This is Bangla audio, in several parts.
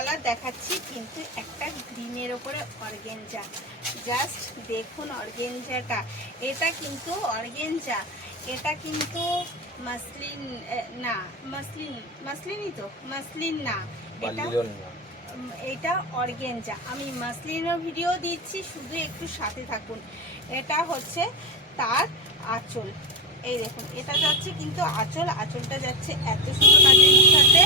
কালার দেখাচ্ছি, কিন্তু একটা গ্রিনের ওপরে অর্গেঞ্জা। জাস্ট দেখুন অর্গেঞ্জাটা, এটা কিন্তু অর্গেঞ্জা, এটা কিন্তু মাসলিন না, মাসলিনই তো, মাসলিন না, এটা অর্গেঞ্জা। আমি মাসলিনের ভিডিও দিচ্ছি, শুধু একটু সাথে থাকুন। এটা হচ্ছে তার আঁচল, এই দেখুন এটা যাচ্ছে কিন্তু আঁচলটা যাচ্ছে এত সুন্দর কাজের সাথে,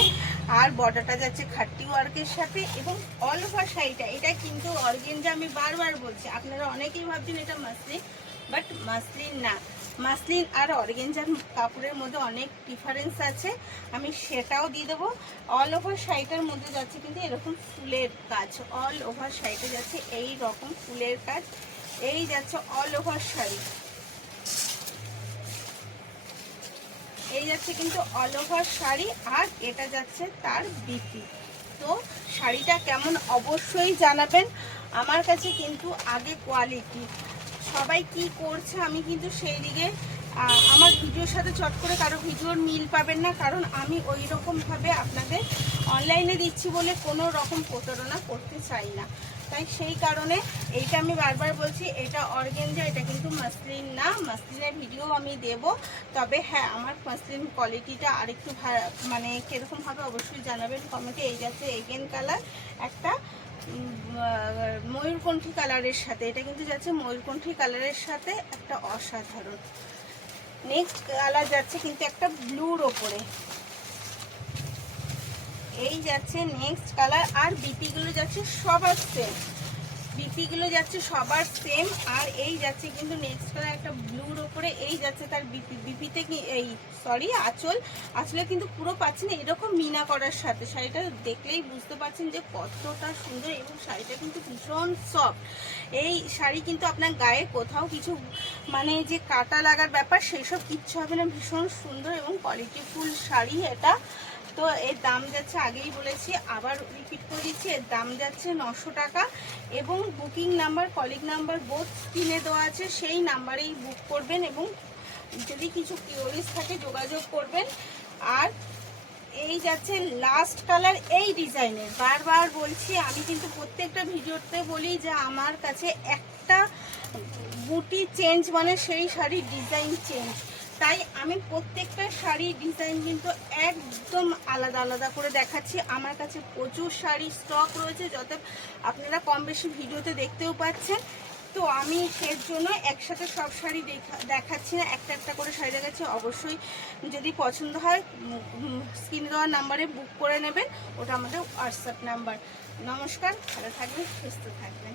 আর বর্ডারটা যাচ্ছে খাট্টি ওয়ার্কের সাথে, এবং অল ওভার শাড়িটা এটা কিন্তু অর্গেঞ্জা। আমি বারবার বলছি, আপনারা অনেকেই ভাবছেন এটা মাসলিন, বাট মাসলিন না। মাসলিন আর অর্গেঞ্জার কাপড়ের মধ্যে অনেক ডিফারেন্স আছে, আমি সেটাও দিয়ে দেবো। অল ওভার শাড়িটার মধ্যে যাচ্ছে কিন্তু এরকম ফুলের কাজ, অল ওভার শাড়িতে যাচ্ছে এই রকম ফুলের কাজ, এই যাচ্ছে অল ওভার শাড়ি, এই যাচ্ছে কিন্তু অল ওভার শাড়ি, আর এটা যাচ্ছে তার বিপি। তো শাড়িটা কেমন অবশ্যই জানাবেন। আমার কাছে কিন্তু আগে কোয়ালিটি, সবাই কি করছে আমি কিন্তু সেই দিকে আমার ভিডিওর সাথে চট করে কারো ভিডিওর মিল পাবেন না, কারণ আমি ওই রকমভাবে আপনাদের অনলাইনে দিচ্ছি বলে কোনো রকম প্রতারণা করতে চাই না। তাই সেই কারণে এইটা আমি বারবার বলছি, এটা অর্গেঞ্জা, এটা কিন্তু মাসলিন না। মাসলিনের ভিডিও আমি দেব, তবে হ্যাঁ আমার মাসলিন কোয়ালিটিটা আরেকটু মানে কীরকম হবে অবশ্যই জানাবেন কমেন্টে। এই যাচ্ছে এগেন কালার একটা ময়ূরকণ্ঠী কালারের সাথে, এটা কিন্তু যাচ্ছে ময়ূরকণ্ঠী কালারের সাথে একটা অসাধারণ। নেক্সট কালার যাচ্ছে কিন্তু একটা ব্লুর ওপরে, এই যাচ্ছে নেক্সট কালার, আর বিপিগুলো যাচ্ছে সবার সেম, বিপিগুলো যাচ্ছে সবার সেম। আর এই যাচ্ছে কিন্তু নেক্সট কালার একটা ব্লুর ওপরে, এই যাচ্ছে তার বিপি, বিপিতে কি এই সরি আঁচলে কিন্তু পুরো পাচ্ছেন এরকম মিনা করার সাথে। শাড়িটা দেখলেই বুঝতে পারছেন যে কতটা সুন্দর, এবং শাড়িটা কিন্তু ভীষণ সফট। এই শাড়ি কিন্তু আপনার গায়ে কোথাও কিছু মানে যে কাটা লাগার ব্যাপার সেসব কিচ্ছু হবে না, ভীষণ সুন্দর এবং কোয়ালিটিফুল শাড়ি এটা। তো এর দাম যাচ্ছে, আগেই বলেছি আবার রিপিট করে দিচ্ছি, এর দাম যাচ্ছে 900 টাকা, এবং booking number colleague number both স্ক্রিনে দেওয়া আছে, সেই নাম্বারেই বুক করবেন, এবং যদি কিছু কিউরিজ থাকে যোগাযোগ করবেন। আর এই যাচ্ছে লাস্ট কালার এই ডিজাইনের, বারবার বলছি আমি কিন্তু প্রত্যেকটা ভিডিওতে বলি যে আমার কাছে একটা বুটি চেঞ্জ মানে সেই শাড়ির ডিজাইন চেঞ্জ, তাই আমি প্রত্যেকটা শাড়ির ডিজাইন কিন্তু একদম আলাদা আলাদা করে দেখাচ্ছি। আমার কাছে প্রচুর শাড়ি স্টক রয়েছে, যত আপনারা কম বেশি ভিডিওতে দেখতেও পাচ্ছেন। তো আমি এর জন্য একসাথে সব শাড়ি দেখাচ্ছি না, একটা একটা করে শাড়ি দেখাচ্ছি। অবশ্যই যদি পছন্দ হয় স্ক্রিন দেওয়ার নাম্বারে বুক করে নেবেন, ওটা আমাদের হোয়াটসঅ্যাপ নাম্বার। নমস্কার, ভালো থাকবেন, সুস্থ থাকবেন।